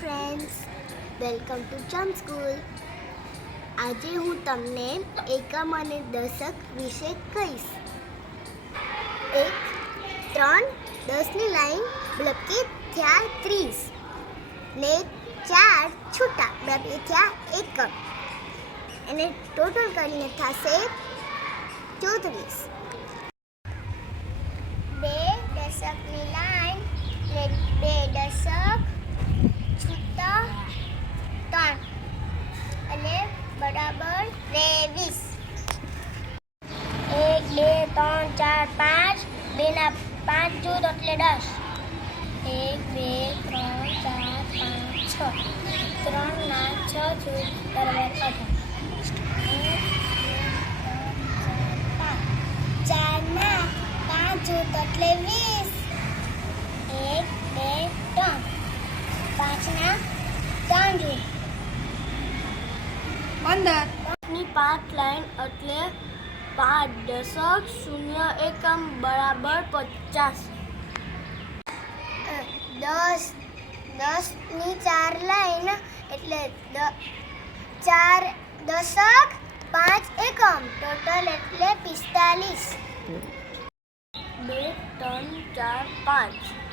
Friends, welcome to ચમ school. આજે હું તમને એકમ અને દશક વિશે કહીશ. 1, 3, 10ની લાઈન મતલબ કે થયા 30 ને 4 છૂટા મતલબ એ થયા એકમ, એને ટોટલ કરીને થશે 34. 2 દશકની લાઈન ને 2 દશક છૂટા 3 અને બરાબર 23. 1, 2, 3, 4, 5, 2 ના 5 જૂથ એટલે 10. 1, 2, 3, 4, 5, 6. 3 ના 6 જૂથ બરાબર 18. 4 ના 5 જૂથ એટલે 20. 1, 2, 3. 5 ના 3 જૂથ 15. ની 5 લાઈન એટલે 5 દશક 0 એકમ બરાબર 50. 10 ની 4 લાઈન એટલે 4 દશક 5 એકમ ટોટલ એટલે 45. 2, 3, 4, 5